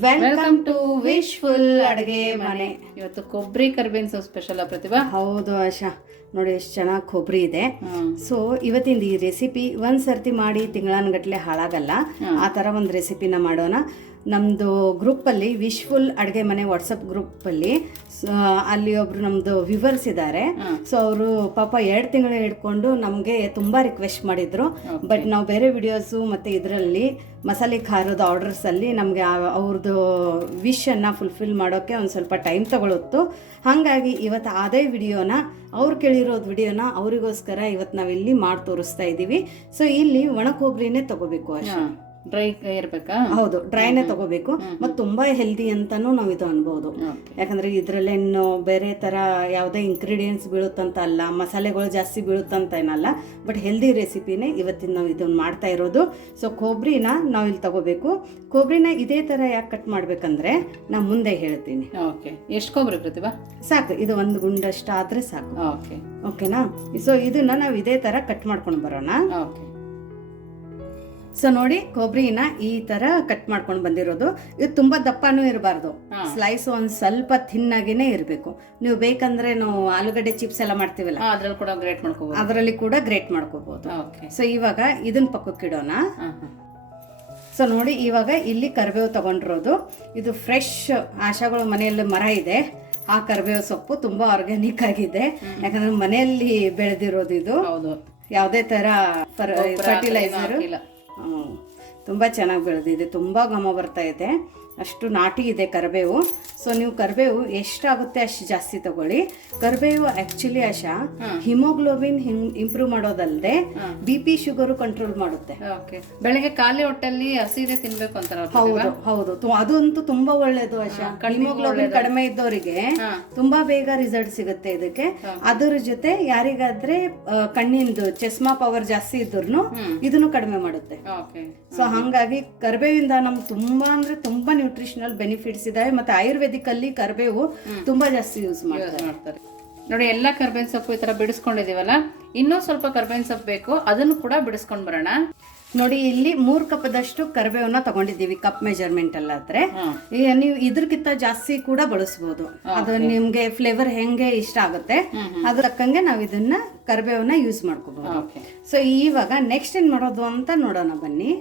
Welcome to wishful ಅಡುಗೆ ಮನೆ. ಇವತ್ತು ಕೊಬ್ಬರಿ ಕರಿಬೇವಿನ ಸೊಪ್ಪು ಸ್ಪೆಷಲ್ ಪ್ರತಿಭಾ. ಹೌದು ಆಶಾ, ನೋಡಿ ಎಷ್ಟು ಚೆನ್ನಾಗಿ ಕೊಬ್ಬರಿ ಇದೆ. ಸೊ ಇವತ್ತಿಂದ ಈ ರೆಸಿಪಿ ಒಂದು ಸರ್ತಿ ಮಾಡಿ ತಿಂಗಳಾನ್ಗಟ್ಲೆ ಹಾಳಾಗಲ್ಲ. ಆ ಥರ ಒಂದು ರೆಸಿಪಿನ ಮಾಡೋಣ. ನಮ್ಮದು ಗ್ರೂಪಲ್ಲಿ ವಿಶ್ಫುಲ್ ಅಡುಗೆ ಮನೆ ವಾಟ್ಸಪ್ ಗ್ರೂಪಲ್ಲಿ ಅಲ್ಲಿ ಒಬ್ರು ನಮ್ಮದು ವ್ಯೂವರ್ಸ್ ಇದ್ದಾರೆ. ಸೊ ಅವರು ಪಾಪ 2 ತಿಂಗಳು ಹಿಡ್ಕೊಂಡು ನಮಗೆ ತುಂಬ ರಿಕ್ವೆಸ್ಟ್ ಮಾಡಿದ್ರು. ಬಟ್ ನಾವು ಬೇರೆ ವಿಡಿಯೋಸು ಮತ್ತು ಇದರಲ್ಲಿ ಮಸಾಲೆ ಖಾರದ ಆರ್ಡರ್ಸಲ್ಲಿ ನಮಗೆ ಅವ್ರದ್ದು ವಿಶನ್ನು ಫುಲ್ಫಿಲ್ ಮಾಡೋಕ್ಕೆ ಒಂದು ಸ್ವಲ್ಪ ಟೈಮ್ ತಗೊಳುತ್ತು. ಹಾಗಾಗಿ ಇವತ್ತು ಅದೇ ವಿಡಿಯೋನ ಅವ್ರು ಕೇಳಿರೋದು ವಿಡಿಯೋನ ಅವರಿಗೋಸ್ಕರ ಇವತ್ತು ನಾವಿಲ್ಲಿ ಮಾಡಿ ತೋರಿಸ್ತಾ ಇದ್ದೀವಿ. ಸೊ ಇಲ್ಲಿ ಒಣ ಕೊಬ್ಬರಿನೇ ತಗೋಬೇಕು ಅಷ್ಟೇ. ಡ್ರೈ ಇರಬೇಕಾ? ಹೌದು, ಡ್ರೈನೇ ತಗೋಬೇಕು. ಮತ್ತು ತುಂಬ ಹೆಲ್ದಿ ಅಂತಾನೂ ನಾವು ಇದು ಅನ್ಬೋದು. ಯಾಕಂದರೆ ಇದರಲ್ಲೇನು ಬೇರೆ ಥರ ಯಾವುದೇ ಇಂಗ್ರೀಡಿಯೆಂಟ್ಸ್ ಬೀಳುತ್ತಂತ ಅಲ್ಲ, ಮಸಾಲೆಗಳು ಜಾಸ್ತಿ ಬೀಳುತ್ತಂತ ಏನಲ್ಲ. ಬಟ್ ಹೆಲ್ದಿ ರೆಸಿಪಿನೇ ಇವತ್ತಿನ ನಾವು ಇದನ್ನು ಮಾಡ್ತಾ ಇರೋದು. ಸೊ ಕೊಬ್ಬರಿನ ನಾವು ಇಲ್ಲಿ ತಗೋಬೇಕು. ಕೊಬ್ಬರಿನ ಇದೇ ಥರ ಯಾಕೆ ಕಟ್ ಮಾಡಬೇಕಂದ್ರೆ ನಾನು ಮುಂದೆ ಹೇಳ್ತೀನಿ. ಓಕೆ, ಎಷ್ಟು ಕೊಬ್ಬರಿ ಪ್ರತಿಭಾ? ಸಾಕು, ಇದು 1 ಗುಂಡಷ್ಟು ಆದರೆ ಸಾಕು. ಓಕೆ, ಓಕೆನಾ? ಸೊ ಇದನ್ನು ನಾವು ಇದೇ ಥರ ಕಟ್ ಮಾಡ್ಕೊಂಡು ಬರೋಣ. ಓಕೆ. ಸೊ ನೋಡಿ, ಕೊಬ್ಬರಿನ ಈ ತರ ಕಟ್ ಮಾಡ್ಕೊಂಡು ಬಂದಿರೋದು. ಇದು ತುಂಬಾ ದಪ್ಪನೂ ಇರಬಾರ್ದು, ಸ್ಲೈಸ್ ಒಂದ್ ಸ್ವಲ್ಪ ಥಿನ್ನಾಗಿನೇ ಇರಬೇಕು. ನೀವು ಬೇಕಂದ್ರೆ ನಾವು ಆಲೂಗಡ್ಡೆ ಚಿಪ್ಸ್ ಎಲ್ಲ ಮಾಡ್ತೀವಲ್ಲ, ಅದ್ರಲ್ಲಿ ಕೂಡ ಗ್ರೇಟ್ ಮಾಡ್ಕೋಬಹುದು. ಅದರಲ್ಲಿ ಕೂಡ ಗ್ರೇಟ್ ಮಾಡ್ಕೋಬಹುದು. ಸೊ ಇವಾಗ ಇದನ್ನ ಪಕ್ಕಕ್ಕಿಡೋಣ. ಸೊ ನೋಡಿ, ಇವಾಗ ಇಲ್ಲಿ ಕರಿಬೇವು ತಗೊಂಡಿರೋದು. ಇದು ಫ್ರೆಶ್ ಆಶಾಗಳ ಮನೆಯಲ್ಲಿ ಮರ ಇದೆ. ಆ ಕರಿಬೇವು ಸೊಪ್ಪು ತುಂಬಾ ಆರ್ಗ್ಯಾನಿಕ್ ಆಗಿದೆ. ಯಾಕಂದ್ರೆ ಮನೆಯಲ್ಲಿ ಬೆಳೆದಿರೋದು ಇದು. ಯಾವುದೇ ತರ ಫರ್ಟಿಲೈಸರ್ ತುಂಬ ಚೆನ್ನಾಗಿ ಬೆಳೆದಿದೆ. ತುಂಬ ಘಮ ಬರ್ತಾ ಇದೆ, ಅಷ್ಟು ನಾಟಿ ಇದೆ ಕರಿಬೇವು. ಸೊ ನೀವು ಕರಿಬೇವು ಎಷ್ಟಾಗುತ್ತೆ ಅಷ್ಟು ಜಾಸ್ತಿ ತಗೊಳ್ಳಿ. ಕರಿಬೇವು ಆಕ್ಚುಲಿ ಆಶಾ ಹಿಮೋಗ್ಲೋಬಿನ್ ಇಂಪ್ರೂವ್ ಮಾಡೋದಲ್ಲದೆ BP ಶುಗರು ಕಂಟ್ರೋಲ್ ಮಾಡುತ್ತೆ. ಬೆಳಗ್ಗೆ ಖಾಲಿ ಹೊಟ್ಟೆಲ್ಲಿ ಹಸಿದೆ ತಿನ್ಬೇಕು ಅಂತಾರ. ಹೌದು ಹೌದು, ಅದಂತೂ ತುಂಬಾ ಒಳ್ಳೇದು ಆಶಾ. ಹಿಮೋಗ್ಲೋಬಿನ್ ಕಡಿಮೆ ಇದ್ದವರಿಗೆ ತುಂಬಾ ಬೇಗ ರಿಸಲ್ಟ್ ಸಿಗುತ್ತೆ ಇದಕ್ಕೆ. ಅದರ ಜೊತೆ ಯಾರಿಗಾದ್ರೆ ಕಣ್ಣಿಂದು ಚಸ್ಮಾ ಪವರ್ ಜಾಸ್ತಿ ಇದ್ರು ಇದನ್ನು ಕಡಿಮೆ ಮಾಡುತ್ತೆ. ಸೊ ಹಂಗಾಗಿ ಕರಿಬೇವಿಂದ ನಮ್ಗೆ ತುಂಬಾ ಅಂದ್ರೆ ತುಂಬಾ ನ್ಯೂಟ್ರಿಷನಲ್ ಬೆನಿಫಿಟ್ಸ್ ಇದಾವೆ. ಮತ್ತೆ ಆಯುರ್ವೇದಿಕ್ ಅಲ್ಲಿ ಕರಿಬೇವು ತುಂಬಾ ಜಾಸ್ತಿ ಯೂಸ್ ಮಾಡ್ತಾರೆ. ನೋಡಿ, ಎಲ್ಲ ಕರ್ಬೇವಿನ ಸೊಪ್ಪು ಈ ತರ ಬಿಡಿಸ್ಕೊಂಡಿದೀವಲ್ಲ, ಇನ್ನೂ ಸ್ವಲ್ಪ ಕರ್ಬೇವಿನ ಸೊಪ್ಪು ಬೇಕು, ಅದನ್ನು ಕೂಡ ಬಿಡಿಸ್ಕೊಂಡ್ ಬರೋಣ. ನೋಡಿ, ಇಲ್ಲಿ 3 ಕಪ್ದಷ್ಟು ಕರಿಬೇವನ್ನ ತಗೊಂಡಿದ್ದೀವಿ. ಕಪ್ ಮೆಜರ್ಮೆಂಟ್ ಅಲ್ಲ ಆದ್ರೆ ನೀವು ಇದ್ರಕ್ಕಿಂತ ಜಾಸ್ತಿ ಕೂಡ ಬಳಸಬಹುದು. ಅದು ನಿಮ್ಗೆ ಫ್ಲೇವರ್ ಹೆಂಗೆ ಇಷ್ಟ ಆಗುತ್ತೆ ಅದ್ರ ತಕ್ಕಂಗೆ ನಾವು ಇದನ್ನ ಕರಿಬೇವನ್ನ ಯೂಸ್ ಮಾಡ್ಕೋಬಹುದು. ಸೊ ಇವಾಗ ನೆಕ್ಸ್ಟ್ ಏನ್ ಮಾಡೋದು ಅಂತ ನೋಡೋಣ ಬನ್ನಿ.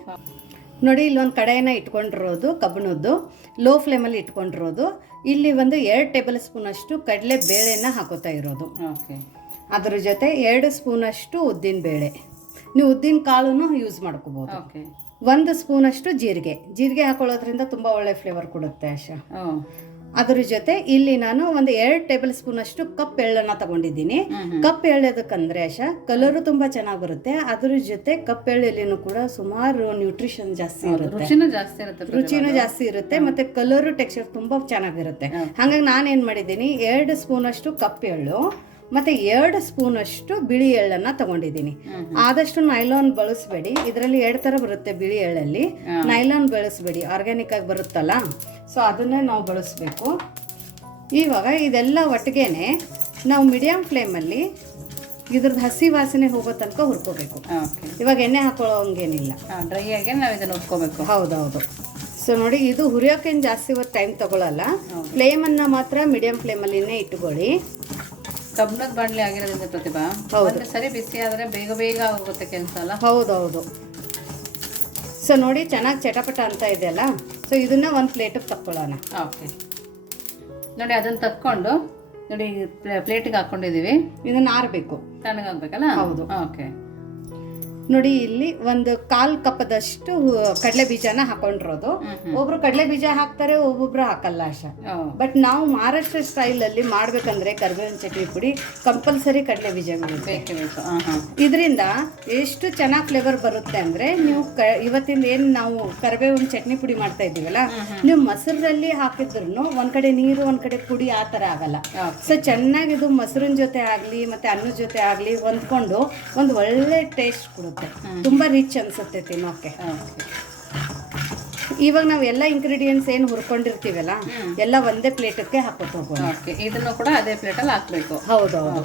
ನೋಡಿ, ಇಲ್ಲೊಂದು ಕಡೆಯನ್ನ ಇಟ್ಕೊಂಡಿರೋದು ಕಬ್ಬಣದ್ದು, ಲೋ ಫ್ಲೇಮಲ್ಲಿ ಇಟ್ಕೊಂಡಿರೋದು. ಇಲ್ಲಿ ಒಂದು 2 ಟೇಬಲ್ ಸ್ಪೂನ್ ಅಷ್ಟು ಕಡಲೆ ಬೇಳೆನ ಹಾಕೋತಾ ಇರೋದು. ಅದ್ರ ಜೊತೆ 2 ಸ್ಪೂನ್ ಅಷ್ಟು ಉದ್ದಿನ ಬೇಳೆ, ನೀವು ಉದ್ದಿನ ಕಾಳುನು ಯೂಸ್ ಮಾಡ್ಕೋಬಹುದು. 1 ಸ್ಪೂನ್ ಅಷ್ಟು ಜೀರಿಗೆ ಹಾಕೊಳ್ಳೋದ್ರಿಂದ ತುಂಬಾ ಒಳ್ಳೆ ಫ್ಲೇವರ್ ಕೊಡುತ್ತೆ ಆಶಾ. ಅದ್ರ ಜೊತೆ ಇಲ್ಲಿ ನಾನು ಒಂದು 2 ಟೇಬಲ್ ಸ್ಪೂನ್ ಅಷ್ಟು ಕಪ್ ಎಳ್ಳನ್ನ ತಗೊಂಡಿದ್ದೀನಿ. ಕಪ್ ಎಳ್ಳೋದಕ್ಕಂದ್ರೆ ಆಶಾ ಕಲರು ತುಂಬಾ ಚೆನ್ನಾಗಿ ಬರುತ್ತೆ. ಅದ್ರ ಜೊತೆ ಕಪ್ ಎಳ್ಳಿನೂ ಕೂಡ ಸುಮಾರು ನ್ಯೂಟ್ರಿಷನ್ ಜಾಸ್ತಿ ಇರುತ್ತೆ, ರುಚಿನೂ ಜಾಸ್ತಿ ಇರುತ್ತೆ, ಮತ್ತೆ ಕಲರು ಟೆಕ್ಸ್ಚರ್ ತುಂಬಾ ಚೆನ್ನಾಗಿರುತ್ತೆ. ಹಾಗಾಗಿ ನಾನೇನ್ ಮಾಡಿದ್ದೀನಿ, 2 ಸ್ಪೂನ್ ಅಷ್ಟು ಕಪ್ ಎಳ್ಳು ಮತ್ತೆ 2 ಸ್ಪೂನ್ ಅಷ್ಟು ಬಿಳಿ ಎಳ್ಳನ್ನ ತಗೊಂಡಿದ್ದೀನಿ. ಆದಷ್ಟು ನೈಲಾನ್ ಬಳಸಬೇಡಿ, ಇದರಲ್ಲಿ 2 ತರ ಬರುತ್ತೆ ಬಿಳಿ ಎಳ್ಳಲ್ಲಿ. ನೈಲಾನ್ ಬಳಸಬೇಡಿ, ಆರ್ಗ್ಯಾನಿಕ್ ಆಗಿ ಬರುತ್ತಲ್ಲ, ಸೊ ಅದನ್ನೇ ನಾವು ಬಳಸಬೇಕು. ಇವಾಗ ಇದೆಲ್ಲ ಒಟ್ಟಿಗೆನೆ ನಾವು ಮೀಡಿಯಂ ಫ್ಲೇಮಲ್ಲಿ ಇದ್ರದ್ದು ಹಸಿ ವಾಸನೆ ಹೋಗೋ ತನಕ ಹುರ್ಕೋಬೇಕು. ಇವಾಗ ಎಣ್ಣೆ ಹಾಕೊಳ್ಳೋ ಹಂಗೇನಿಲ್ಲ, ಡ್ರೈ ಆಗಿ ನಾವು ಇದನ್ನು ಹುರ್ಕೋಬೇಕು. ಹೌದೌದು. ಸೊ ನೋಡಿ, ಇದು ಹುರಿಯೋಕೇನು ಜಾಸ್ತಿ ಹೊತ್ತು ಟೈಮ್ ತಗೊಳ್ಳಲ್ಲ. ಫ್ಲೇಮನ್ನು ಮಾತ್ರ ಮೀಡಿಯಂ ಫ್ಲೇಮಲ್ಲಿನೇ ಇಟ್ಕೊಳ್ಳಿ. ಕಬ್ಬಣದ ಬಾಣಲೆ ಆಗಿರೋದ್ರಿಂದ ಪ್ರತಿಭಾ ಸರಿ ಬಿಸಿ ಆದ್ರೆ ಬೇಗ ಬೇಗ ಆಗೋಗುತ್ತೆ ಕೆಲಸ ಅಲ್ಲ. ಹೌದೌದು. ಸೊ ನೋಡಿ, ಚೆನ್ನಾಗಿ ಚಟಪಟ ಅಂತ ಇದೆಯಲ್ಲ. ಸೊ ಇದನ್ನ ಒಂದು ಪ್ಲೇಟಿಗೆ ತಕ್ಕೊಳ್ಳೋಣ. ಓಕೆ, ನೋಡಿ ಅದನ್ನ ತಕ್ಕೊಂಡು ನೋಡಿ ಪ್ಲೇಟಿಗೆ ಹಾಕೊಂಡಿದೀವಿ. ಇದನ್ನ ಆರಬೇಕು, ತಣ್ಣಗಾಗ್ಬೇಕಲ್ಲ. ಹೌದು. ಓಕೆ, ನೋಡಿ ಇಲ್ಲಿ ಒಂದು 1/4 ಕಪ್ದಷ್ಟು ಕಡಲೆ ಬೀಜನ ಹಾಕೊಂಡಿರೋದು. ಒಬ್ರು ಕಡಲೆ ಬೀಜ ಹಾಕ್ತಾರೆ, ಒಬ್ಬೊಬ್ರು ಹಾಕಲ್ಲ ಆಶಾ. ಬಟ್ ನಾವು ಮಹಾರಾಷ್ಟ್ರ ಸ್ಟೈಲ್ ಅಲ್ಲಿ ಮಾಡ್ಬೇಕಂದ್ರೆ ಕರಿಬೇವಿನ ಚಟ್ನಿ ಪುಡಿ ಕಂಪಲ್ಸರಿ ಕಡಲೆ ಬೀಜಗಳು ಬೇಕು. ಇದರಿಂದ ಎಷ್ಟು ಚೆನ್ನಾಗಿ ಫ್ಲೇವರ್ ಬರುತ್ತೆ ಅಂದ್ರೆ, ನೀವು ಇವತ್ತಿಂದ ಏನ್ ನಾವು ಕರಿಬೇವಿನ ಚಟ್ನಿ ಪುಡಿ ಮಾಡ್ತಾ ಇದೀವಲ್ಲ, ನೀವು ಮೊಸರಲ್ಲಿ ಹಾಕಿದ್ರು ಒಂದ್ ಕಡೆ ನೀರು ಒಂದ್ ಕಡೆ ಪುಡಿ ಆ ತರ ಆಗಲ್ಲ. ಸೊ ಚೆನ್ನಾಗಿ ಇದು ಮೊಸರಿನ ಜೊತೆ ಆಗ್ಲಿ ಮತ್ತೆ ಅನ್ನದ ಜೊತೆ ಆಗ್ಲಿ ಹೊಂದ್ಕೊಂಡು ಒಂದು ಒಳ್ಳೆ ಟೇಸ್ಟ್ ಕೊಡುತ್ತೆ. ತುಂಬಾ ರಿಚ್ ಅನ್ಸುತ್ತೆ ತಿನ್ನೋಕೆ. ಇವಾಗ ನಾವು ಎಲ್ಲ ಇಂಗ್ರೀಡಿಯೆಂಟ್ಸ್ ಏನು ಹುರ್ಕೊಂಡಿರ್ತೀವಲ್ಲ ಎಲ್ಲ ಒಂದೇ ಪ್ಲೇಟಕ್ಕೆ ಹಾಕೋತ ಹೋಗೋಣ. ಇದನ್ನು ಕೂಡ ಅದೇ ಪ್ಲೇಟಲ್ಲಿ ಹಾಕಬೇಕು. ಹೌದೌದು.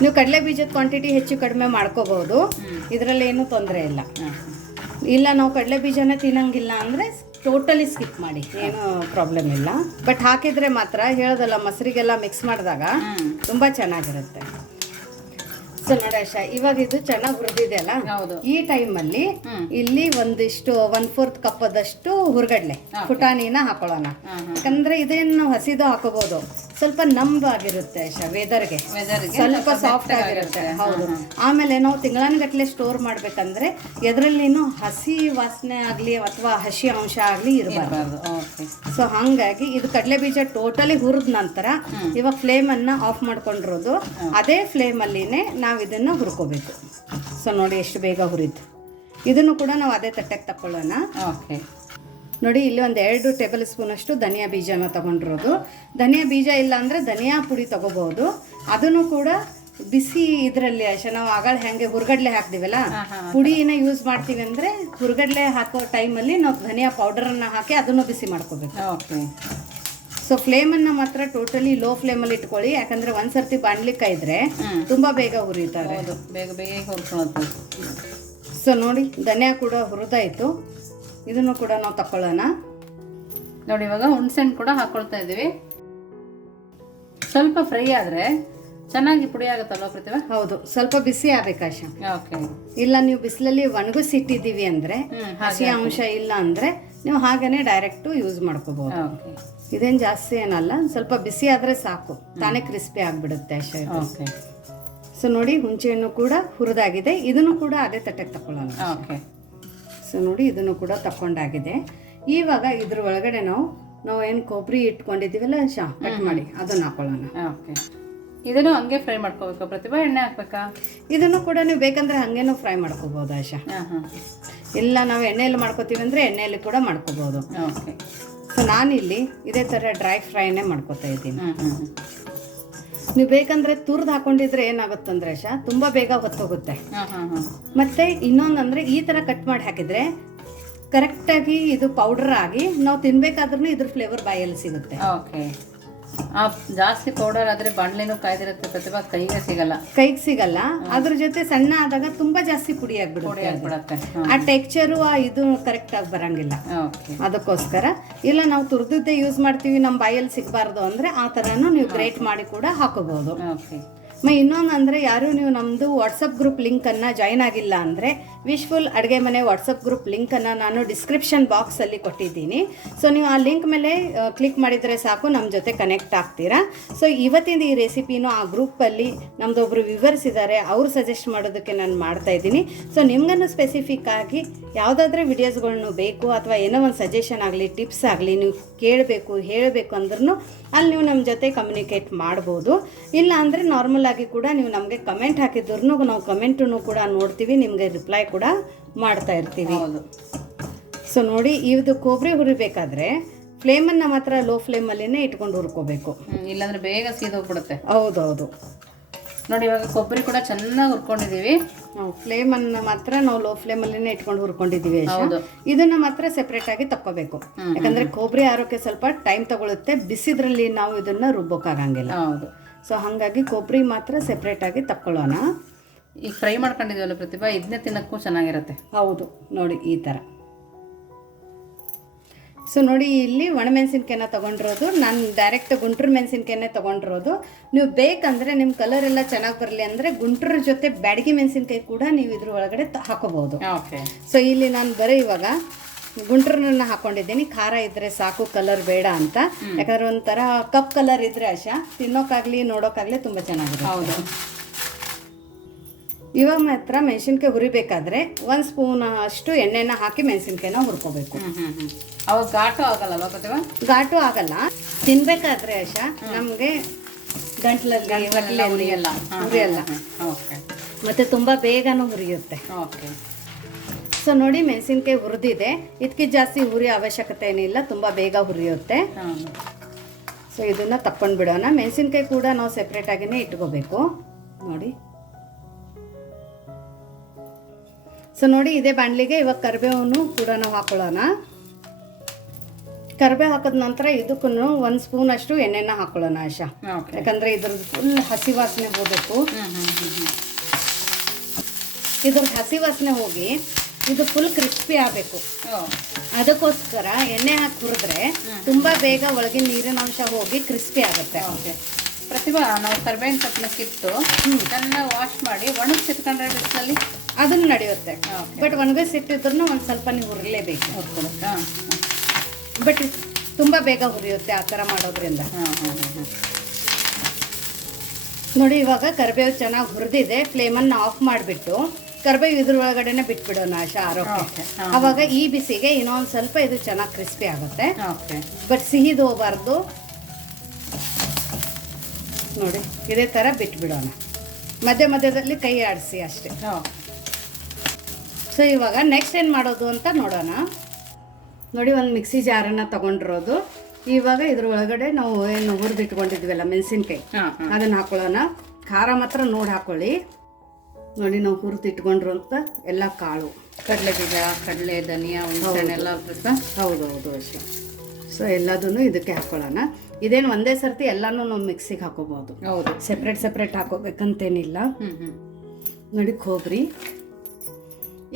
ನೀವು ಕಡಲೆ ಬೀಜದ ಕ್ವಾಂಟಿಟಿ ಹೆಚ್ಚು ಕಡಿಮೆ ಮಾಡ್ಕೋಬಹುದು, ಇದರಲ್ಲಿ ಏನು ತೊಂದರೆ ಇಲ್ಲ. ಇಲ್ಲ ನಾವು ಕಡಲೆ ಬೀಜನೇ ತಿನ್ನಂಗಿಲ್ಲ ಅಂದರೆ ಟೋಟಲಿ ಸ್ಕಿಪ್ ಮಾಡಿ, ಏನು ಪ್ರಾಬ್ಲಮ್ ಇಲ್ಲ. ಬಟ್ ಹಾಕಿದ್ರೆ ಮಾತ್ರ ಹೇಳೋದಲ್ಲ, ಮೊಸರಿಗೆಲ್ಲ ಮಿಕ್ಸ್ ಮಾಡಿದಾಗ ತುಂಬ ಚೆನ್ನಾಗಿರುತ್ತೆ. ಸೊ ನೋಡಿ ಆಶಾ, ಇವಾಗ ಇದು ಚೆನ್ನಾಗಿ ಹುರಿದಿದೆ ಅಲ್ಲ, ಈ ಟೈಮಲ್ಲಿ ಇಲ್ಲಿ ಒಂದಿಷ್ಟು 1/4 ಕಪ್ಪದಷ್ಟು ಹುರ್ಗಡ್ಲೆ ಪುಟಾಣಿನ ಹಾಕೊಳ್ಳೋಣ. ಯಾಕಂದ್ರೆ ಇದೇನು ಹಸಿದು ಹಾಕೋಬಹುದು, ಸ್ವಲ್ಪ ನಂಬಾಗಿರುತ್ತೆ ಆಶಾ, ವೆದರ್ಗೆ ಸ್ವಲ್ಪ ಸಾಫ್ಟ್ ಆಗಿರುತ್ತೆ. ಹೌದು. ಆಮೇಲೆ ನಾವು ತಿಂಗಳಾನುಗಟ್ಟಲೆ ಸ್ಟೋರ್ ಮಾಡ್ಬೇಕಂದ್ರೆ ಎದರಲ್ಲಿನೂ ಹಸಿ ವಾಸನೆ ಆಗಲಿ ಅಥವಾ ಹಸಿ ಅಂಶ ಆಗಲಿ ಇರಬಾರ್ದು. ಸೊ ಹಾಗಾಗಿ ಇದು ಕಡಲೆ ಬೀಜ ಟೋಟಲಿ ಹುರಿದ ನಂತರ ಇವಾಗ ಫ್ಲೇಮನ್ನು ಆಫ್ ಮಾಡ್ಕೊಂಡಿರೋದು, ಅದೇ ಫ್ಲೇಮಲ್ಲಿನೇ ನಾವು ಇದನ್ನು ಹುರ್ಕೋಬೇಕು. ಸೊ ನೋಡಿ ಎಷ್ಟು ಬೇಗ ಹುರಿದು. ಇದನ್ನು ಕೂಡ ನಾವು ಅದೇ ತಟ್ಟೆಗೆ ತಗೊಳ್ಳೋಣ. ನೋಡಿ ಇಲ್ಲಿ ಒಂದು 2 ಟೇಬಲ್ ಸ್ಪೂನ್ ಅಷ್ಟು ಧನಿಯಾ ಬೀಜನ ತಗೊಂಡಿರೋದು. ಧನಿಯಾ ಬೀಜ ಇಲ್ಲ ಅಂದರೆ ಧನಿಯಾ ಪುಡಿ ತಗೋಬಹುದು. ಅದನ್ನು ಕೂಡ ಬಿಸಿ ಇದರಲ್ಲಿ ಆಶಾ, ನಾವು ಆಗಳ ಹೆಂಗೆ ಹುರ್ಗಡ್ಲೆ ಹಾಕ್ತೀವಲ್ಲ, ಪುಡಿನ ಯೂಸ್ ಮಾಡ್ತೀವಿ ಅಂದರೆ ಹುರ್ಗಡ್ಲೆ ಹಾಕೋ ಟೈಮಲ್ಲಿ ನಾವು ಧನಿಯಾ ಪೌಡರನ್ನು ಹಾಕಿ ಅದನ್ನು ಬಿಸಿ ಮಾಡ್ಕೋಬೇಕು. ಸೊ ಫ್ಲೇಮನ್ನು ಮಾತ್ರ ಟೋಟಲಿ ಲೋ ಫ್ಲೇಮಲ್ಲಿ ಇಟ್ಕೊಳ್ಳಿ, ಯಾಕಂದರೆ ಒಂದ್ಸರ್ತಿ ಬಾಣ್ಲಿಕ್ಕೆ ಇದ್ರೆ ತುಂಬ ಬೇಗ ಹುರಿತಾರೆ. ಬೇಗ ಬೇಗ ಹುರ್ಕೊಳ್ಳೋದು. ಸೊ ನೋಡಿ ಧನಿಯಾ ಕೂಡ ಹುರಿದಾಯಿತು. ಇದನ್ನು ಕೂಡ ನಾವು ತಗೊಳ್ಳೋಣ. ನೋಡಿ ಇವಾಗ ಹುಣಸೆಹಣ್ಣು ಕೂಡ ಹಾಕೊಳ್ತಾ ಇದ್ದೀವಿ. ಸ್ವಲ್ಪ ಫ್ರೈ ಆದರೆ ಚೆನ್ನಾಗಿ ಪುಡಿ ಆಗುತ್ತಲ್ವ ಪ್ರತಿಭಾ? ಹೌದು, ಸ್ವಲ್ಪ ಬಿಸಿ ಆಗ್ಬೇಕಾಶ. ಓಕೆ. ಇಲ್ಲ ನೀವು ಬಿಸಿಲಲ್ಲಿ ಒಣಗಿಸಿಟ್ಟಿದ್ದೀವಿ ಅಂದರೆ, ಹಸಿ ಅಂಶ ಇಲ್ಲ ಅಂದರೆ ನೀವು ಹಾಗೇನೆ ಡೈರೆಕ್ಟು ಯೂಸ್ ಮಾಡ್ಕೋಬಹುದು. ಇದೇನು ಜಾಸ್ತಿ ಏನಲ್ಲ, ಸ್ವಲ್ಪ ಬಿಸಿ ಆದರೆ ಸಾಕು, ತಾನೇ ಕ್ರಿಸ್ಪಿ ಆಗಿಬಿಡುತ್ತೆ ಅಷ್ಟೇ. ಓಕೆ. ಸೊ ನೋಡಿ ಹುಣಸೆಹಣ್ಣು ಕೂಡ ಹುರಿದಾಗಿದೆ. ಇದನ್ನು ಕೂಡ ಅದೇ ತಟ್ಟೆಗೆ ತಗೊಳ್ಳೋಣ. ಓಕೆ. ಸೊ ನೋಡಿ ಇದನ್ನು ಕೂಡ ತಗೊಂಡಾಗಿದೆ. ಇವಾಗ ಇದ್ರ ಒಳಗಡೆ ನಾವು ಏನು ಕೊಬ್ಬರಿ ಇಟ್ಕೊಂಡಿದ್ದೀವಲ್ಲ ಕಟ್ ಮಾಡಿ ಅದನ್ನು ಹಾಕೊಳ್ಳೋಣ. ಓಕೆ. ಇದನ್ನು ಹಂಗೆ ಫ್ರೈ ಮಾಡ್ಕೋಬೇಕು ಪ್ರತಿಭಾ, ಎಣ್ಣೆ ಹಾಕ್ಬೇಕಾ? ಇದನ್ನು ಕೂಡ ನೀವು ಬೇಕಂದ್ರೆ ಹಂಗೇನು ಫ್ರೈ ಮಾಡ್ಕೋಬಹುದು ಆಶಾ. ಇಲ್ಲ ನಾವು ಎಣ್ಣೆಯಲ್ಲಿ ಮಾಡ್ಕೋತೀವಿ ಅಂದರೆ ಎಣ್ಣೆಯಲ್ಲಿ ಕೂಡ ಮಾಡ್ಕೋಬಹುದು. ಓಕೆ. ಸೊ ನಾನಿಲ್ಲಿ ಇದೇ ಥರ ಡ್ರೈ ಫ್ರೈನೇ ಮಾಡ್ಕೋತಾ ಇದ್ದೀನಿ. ನೀವು ಬೇಕಂದ್ರೆ ತುರ್ದು ಹಾಕೊಂಡಿದ್ರೆ ಏನಾಗುತ್ತಂದ್ರೆ ಆಶಾ, ತುಂಬ ಬೇಗ ಹೊತ್ತೋಗುತ್ತೆ. ಮತ್ತೆ ಇನ್ನೊಂದಂದ್ರೆ ಈ ಥರ ಕಟ್ ಮಾಡಿ ಹಾಕಿದ್ರೆ ಕರೆಕ್ಟಾಗಿ ಇದು ಪೌಡರ್ ಆಗಿ ನಾವು ತಿನ್ಬೇಕಾದ್ರೂ ಇದ್ರ ಫ್ಲೇವರ್ ಬಾಯಲ್ಲಿ ಸಿಗುತ್ತೆ. ಓಕೆ. ಜಾಸ್ತಿ ಪೌಡರ್ ಆದ್ರೆ ಬಾಣ್ಲಿನೂ ಕಾಯ್ದಿರುತ್ತೆ ಪ್ರತಿಭಾ, ಕೈಗೆ ಸಿಗಲ್ಲ. ಅದ್ರ ಜೊತೆ ಸಣ್ಣ ಆದಾಗ ತುಂಬಾ ಜಾಸ್ತಿ ಪುಡಿ ಆಗ್ಬಿಡುತ್ತೆ. ಆ ಟೆಕ್ಸ್ಚರು ಇದು ಕರೆಕ್ಟ್ ಆಗಿ ಬರಂಗಿಲ್ಲ. ಅದಕ್ಕೋಸ್ಕರ ಇಲ್ಲ ನಾವು ತುರ್ದದ್ದೇ ಯೂಸ್ ಮಾಡ್ತೀವಿ, ನಮ್ಮ ಬಾಯಲ್ಲಿ ಸಿಗಬಾರ್ದು ಅಂದ್ರೆ ಆ ತರನು ನೀವು ಗ್ರೇಟ್ ಮಾಡಿ ಕೂಡ ಹಾಕೋಬಹುದು. ಇನ್ನೊಂದಂದ್ರೆ ಯಾರು ನೀವು ನಮ್ದು ವಾಟ್ಸಪ್ ಗ್ರೂಪ್ ಲಿಂಕ್ ಅನ್ನ ಜಾಯ್ನ್ ಆಗಿಲ್ಲ ಅಂದ್ರೆ ವಿಶ್ಫುಲ್ ಅಡುಗೆ ಮನೆ ವಾಟ್ಸಪ್ ಗ್ರೂಪ್ ಲಿಂಕ್ ಅನ್ನ ನಾನು ಡಿಸ್ಕ್ರಿಪ್ಷನ್ ಬಾಕ್ಸ್ ಅಲ್ಲಿ ಕೊಟ್ಟಿದ್ದೀನಿ. ಸೊ ನೀವು ಆ ಲಿಂಕ್ ಮೇಲೆ ಕ್ಲಿಕ್ ಮಾಡಿದ್ರೆ ಸಾಕು, ನಮ್ಮ ಜೊತೆ ಕನೆಕ್ಟ್ ಆಗ್ತೀರಾ. ಸೊ ಇವತ್ತಿನ ಈ ರೆಸಿಪಿನೂ ಆ ಗ್ರೂಪಲ್ಲಿ ನಮ್ದೊಬ್ರು ವ್ಯೂವರ್ಸ್ ಇದ್ದಾರೆ, ಅವ್ರು ಸಜೆಸ್ಟ್ ಮಾಡೋದಕ್ಕೆ ನಾನು ಮಾಡ್ತಾ ಇದ್ದೀನಿ. ಸೊ ನಿಮ್ಗನ್ನು ಸ್ಪೆಸಿಫಿಕ್ ಆಗಿ ಯಾವುದಾದ್ರೂ ವಿಡಿಯೋಸ್ಗಳನ್ನು ಬೇಕು ಅಥವಾ ಏನೋ ಒಂದು ಸಜೆಷನ್ ಆಗಲಿ ಟಿಪ್ಸ್ ಆಗಲಿ ನೀವು ಕೇಳಬೇಕು ಹೇಳಬೇಕು ಅಂದ್ರೂ ಅಲ್ಲಿ ನೀವು ನಮ್ಮ ಜೊತೆ ಕಮ್ಯುನಿಕೇಟ್ ಮಾಡ್ಬೋದು. ಇಲ್ಲ ಅಂದರೆ ನಾರ್ಮಲ್ ಆಗಿ ಕೂಡ ನೀವು ನಮಗೆ ಕಮೆಂಟ್ ಹಾಕಿದ್ರು ನಾವು ಕಮೆಂಟನ್ನು ಕೂಡ ನೋಡ್ತೀವಿ, ನಿಮಗೆ ರಿಪ್ಲೈ ಕೂಡ ಮಾಡ್ತಾ ಇರ್ತೀವಿ. ಸೊ ನೋಡಿ ಇದು ಕೊಬ್ಬರಿ ಹುರಿಬೇಕಾದ್ರೆ ಫ್ಲೇಮನ್ನು ಮಾತ್ರ ಲೋ ಫ್ಲೇಮಲ್ಲಿನೇ ಇಟ್ಕೊಂಡು ಹುರ್ಕೋಬೇಕು, ಇಲ್ಲಾಂದ್ರೆ ಬೇಗ ಸೀದೋಗ್ಬಿಡುತ್ತೆ. ಹೌದೌದು. ನೋಡಿ ಇವಾಗ ಕೊಬ್ಬರಿ ಕೂಡ ಚೆನ್ನಾಗಿ ಹುರ್ಕೊಂಡಿದ್ದೀವಿ. ನಾವು ಫ್ಲೇಮನ್ನು ಮಾತ್ರ ನಾವು ಲೋ ಫ್ಲೇಮಲ್ಲಿನೇ ಇಟ್ಕೊಂಡು ಹುರ್ಕೊಂಡಿದ್ದೀವಿ. ಇದನ್ನ ಮಾತ್ರ ಸೆಪ್ರೇಟ್ ಆಗಿ ತಕ್ಕೋಬೇಕು, ಯಾಕಂದ್ರೆ ಕೊಬ್ಬರಿ ಆರೋಗ್ಯ ಸ್ವಲ್ಪ ಟೈಮ್ ತಗೊಳುತ್ತೆ, ಬಿಸಿದ್ರಲ್ಲಿ ನಾವು ಇದನ್ನ ರುಬ್ಬೋಕ್ಕಾಗಂಗಿಲ್ಲ. ಸೊ ಹಾಗಾಗಿ ಕೊಬ್ಬರಿ ಮಾತ್ರ ಸೆಪ್ರೇಟ್ ಆಗಿ ತಕ್ಕೊಳ್ಳೋಣ. ಈಗ ಫ್ರೈ ಮಾಡ್ಕೊಂಡಿದ್ದೀವಲ್ಲ ಪ್ರತಿಭಾ, ಇದನ್ನೇ ತಿನ್ನಕ್ಕೂ ಚೆನ್ನಾಗಿರುತ್ತೆ. ಹೌದು ನೋಡಿ ಈ ಥರ. ಸೊ ನೋಡಿ ಇಲ್ಲಿ ಒಣಮೆಣಸಿನ್ಕಾಯಿನ ತೊಗೊಂಡಿರೋದು, ನಾನು ಡೈರೆಕ್ಟ್ ಗುಂಟೂರು ಮೆಣಸಿನ್ಕಾಯಿನೇ ತೊಗೊಂಡಿರೋದು. ನೀವು ಬೇಕಂದರೆ ನಿಮ್ಮ ಕಲರ್ ಎಲ್ಲ ಚೆನ್ನಾಗಿ ಬರಲಿ ಅಂದರೆ ಗುಂಟೂರ ಜೊತೆ ಬ್ಯಾಡಗಿ ಮೆಣಸಿನ್ಕಾಯಿ ಕೂಡ ನೀವು ಇದ್ರ ಒಳಗಡೆ ಹಾಕೋಬಹುದು. ಸೊ ಇಲ್ಲಿ ನಾನು ಬರೀ ಇವಾಗ ಗುಂಟೂರನ್ನ ಹಾಕೊಂಡಿದ್ದೀನಿ, ಖಾರ ಇದ್ರೆ ಸಾಕು, ಕಲರ್ ಬೇಡ ಅಂತ. ಯಾಕಂದ್ರೆ ಒಂಥರ ಕಪ್ ಕಲರ್ ಇದ್ರೆ ಆಶಾ ತಿನ್ನೋಕ್ಕಾಗಲಿ ನೋಡೋಕ್ಕಾಗಲಿ ತುಂಬ ಚೆನ್ನಾಗಿದೆ. ಹೌದು. ಇವಾಗ ಮಾತ್ರ ಮೆಣಸಿನ್ಕಾಯಿ ಹುರಿಬೇಕಾದ್ರೆ 1 ಸ್ಪೂನ್ ಅಷ್ಟು ಎಣ್ಣೆನ ಹಾಕಿ ಮೆಣಸಿನ್ಕಾಯಿನ ಹುರ್ಕೋಬೇಕು. ಅವಾಗ ಘಾಟು ಆಗಲ್ಲ ಪ್ರತಿಭಾ? ಘಾಟು ಆಗಲ್ಲ. ತಿನ್ಬೇಕಾದ್ರೆ ಆಶಾ ನಮಗೆ ಗಂಟ್ಲಲ್ಲಿ ಉರಿಯಲ್ಲ ಮತ್ತೆ ತುಂಬಾ ಬೇಗನೂ ಹುರಿಯುತ್ತೆ. ಸೊ ನೋಡಿ ಮೆಣಸಿನ್ಕಾಯಿ ಹುರಿದಿದೆ, ಇದಕ್ಕೆ ಜಾಸ್ತಿ ಹುರಿಯೋ ಅವಶ್ಯಕತೆ ಏನಿಲ್ಲ, ತುಂಬ ಬೇಗ ಹುರಿಯುತ್ತೆ. ಸೊ ಇದನ್ನು ತಕ್ಕೊಂಡು ಬಿಡೋಣ. ಮೆಣಸಿನ್ಕಾಯಿ ಕೂಡ ನಾವು ಸೆಪ್ರೇಟಾಗಿಯೇ ಇಟ್ಕೋಬೇಕು. ನೋಡಿ ಸೊ ನೋಡಿ ಇದೇ ಬಾಣಲಿಗೆ ಇವಾಗ ಕರಿಬೇವನ್ನು ಕೂಡ ನಾವು ಹಾಕೊಳ್ಳೋಣ. ಕರಿಬೇವು ಹಾಕಿದ ನಂತರ ಇದಕ್ಕೂ 1 ಸ್ಪೂನ್ ಅಷ್ಟು ಎಣ್ಣೆನ ಹಾಕೊಳ್ಳೋಣ ಆಶಾ, ಯಾಕಂದರೆ ಇದ್ರದ್ದು ಫುಲ್ ಹಸಿ ವಾಸನೆ ಹೋಗಬೇಕು. ಇದ್ರದ್ದು ಹಸಿ ವಾಸನೆ ಹೋಗಿ ಇದು ಫುಲ್ ಕ್ರಿಸ್ಪಿ ಆಗಬೇಕು. ಓ ಅದಕ್ಕೋಸ್ಕರ ಎಣ್ಣೆ ಹಾಕಿ ಹುರಿದ್ರೆ ತುಂಬಾ ಬೇಗ ಒಳಗಿನ ನೀರಿನ ಅಂಶ ಹೋಗಿ ಕ್ರಿಸ್ಪಿ ಆಗುತ್ತೆ. ಓಕೆ ಪ್ರತಿಭಾ, ನಾವು ಕರ್ಬೇವಿನ ಸೊಪ್ಪನ್ನ ಕಿತ್ತು ಚೆನ್ನಾಗಿ ವಾಶ್ ಮಾಡಿ ಒಣಗಿಸಿಟ್ಕೊಂಡ್ರೆ ಬಿಸಿಲಲ್ಲಿ ಅದನ್ನು ನಡೆಯುತ್ತೆ. ಬಟ್ ಒಣಗಿಸಿಟ್ಟಿದ್ರು ಒಂದು ಸ್ವಲ್ಪ ನೀವು ಹುರಿಲೇಬೇಕು. ಬಟ್ ತುಂಬ ಬೇಗ ಹುರಿಯುತ್ತೆ ಆ ಥರ ಮಾಡೋದ್ರಿಂದ. ನೋಡಿ ಇವಾಗ ಕರಿಬೇವು ಚೆನ್ನಾಗಿ ಹುರಿದಿದೆ. ಫ್ಲೇಮನ್ನು ಆಫ್ ಮಾಡಿಬಿಟ್ಟು ಕರಿಬೇವು ಇದ್ರ ಒಳಗಡೆನೆ ಬಿಟ್ಬಿಡೋಣ ಆಶಾ ಆರೋಗ್ಯಕ್ಕೆ. ಅವಾಗ ಈ ಬಿಸಿಗೆ ಇನ್ನೊಂದು ಸ್ವಲ್ಪ ಇದು ಚೆನ್ನಾಗಿ ಕ್ರಿಸ್ಪಿ ಆಗುತ್ತೆ. ಬಟ್ ಸಿಹಿದು ಹೋಗಬಾರ್ದು. ನೋಡಿ ಇದೇ ಥರ ಬಿಟ್ಬಿಡೋಣ. ಮಧ್ಯ ಮಧ್ಯದಲ್ಲಿ ಕೈ ಆಡಿಸಿ ಅಷ್ಟೇ. ಸೊ ಇವಾಗ ನೆಕ್ಸ್ಟ್ ಏನು ಮಾಡೋದು ಅಂತ ನೋಡೋಣ. ನೋಡಿ ಒಂದು ಮಿಕ್ಸಿ ಜಾರನ್ನು ತೊಗೊಂಡಿರೋದು. ಇವಾಗ ಇದ್ರ ಒಳಗಡೆ ನಾವು ಏನು ಹುರಿದಿಟ್ಕೊಂಡಿದ್ವಲ್ಲ ಮೆಣಸಿನ್ಕಾಯಿ ಅದನ್ನು ಹಾಕೊಳ್ಳೋಣ. ಖಾರ ಮಾತ್ರ ನೋಡಿ ಹಾಕೊಳ್ಳಿ. ನೋಡಿ ನಾವು ಹುರಿದಿಟ್ಕೊಂಡ್ರು ಅಂತ ಎಲ್ಲ ಕಾಳು, ಕಡಲೆ ಬೀಜ, ಕಡಲೆ, ಧನಿಯಾ, ಹುಣಸೆಹಣ್ಣೆಲ್ಲ ಹೌದು ಅಷ್ಟೇ. ಸೊ ಎಲ್ಲದನ್ನು ಇದಕ್ಕೆ ಹಾಕೊಳ್ಳೋಣ. ಇದೇನು ಒಂದೇ ಸರ್ತಿ ಎಲ್ಲನೂ ನಾವು ಮಿಕ್ಸಿಗೆ ಹಾಕೋಬಹುದು. ಹೌದು, ಸೆಪ್ರೇಟ್ ಹಾಕೋಬೇಕಂತೇನಿಲ್ಲ. ನೋಡಿ ಕೊಬ್ಬರಿ.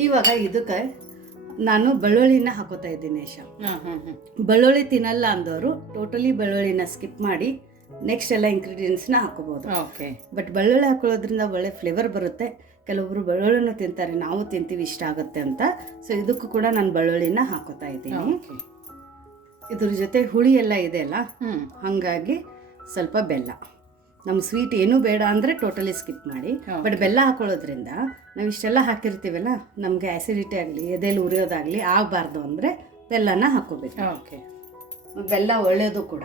ಇವಾಗ ಇದಕ್ಕೆ ನಾನು ಬೆಳ್ಳುಳ್ಳಿನ ಹಾಕೋತಾ ಇದ್ದೀನಿ ಆಶಾ. ಬೆಳ್ಳುಳ್ಳಿ ತಿನ್ನಲ್ಲ ಅಂದವರು ಟೋಟಲಿ ಬೆಳ್ಳುಳ್ಳಿನ ಸ್ಕಿಪ್ ಮಾಡಿ ನೆಕ್ಸ್ಟ್ ಎಲ್ಲ ಇಂಗ್ರೀಡಿಯೆಂಟ್ಸ್ನ ಹಾಕೋಬಹುದು. ಬಟ್ ಬೆಳ್ಳುಳ್ಳಿ ಹಾಕೊಳ್ಳೋದ್ರಿಂದ ಒಳ್ಳೆ ಫ್ಲೇವರ್ ಬರುತ್ತೆ. ಕೆಲವೊಬ್ರು ಬೆಳ್ಳುಳ್ಳಿನ ತಿಂತಾರೆ, ನಾವು ತಿಂತೀವಿ, ಇಷ್ಟ ಆಗುತ್ತೆ ಅಂತ. ಸೊ ಇದಕ್ಕೂ ಕೂಡ ನಾನು ಬೆಳ್ಳುಳ್ಳಿನ ಹಾಕೋತಾ ಇದ್ದೀನಿ. ಇದ್ರ ಜೊತೆ ಹುಳಿ ಎಲ್ಲ ಇದೆ ಅಲ್ಲ, ಹಾಗಾಗಿ ಸ್ವಲ್ಪ ಬೆಲ್ಲ. ನಮ್ಮ ಸ್ವೀಟ್ ಏನೂ ಬೇಡ ಅಂದರೆ ಟೋಟಲಿ ಸ್ಕಿಪ್ ಮಾಡಿ. ಬಟ್ ಬೆಲ್ಲ ಹಾಕೊಳ್ಳೋದ್ರಿಂದ ನಾವು ಇಷ್ಟೆಲ್ಲ ಹಾಕಿರ್ತೀವಲ್ಲ, ನಮಗೆ ಆ್ಯಸಿಡಿಟಿ ಆಗಲಿ ಎದೆಯಲ್ಲಿ ಉರಿಯೋದಾಗಲಿ ಆಗಬಾರ್ದು ಅಂದರೆ ಬೆಲ್ಲನ ಹಾಕೋಬೇಕು. ಬೆಲ್ಲ ಒಳ್ಳೆಯದು ಕೂಡ.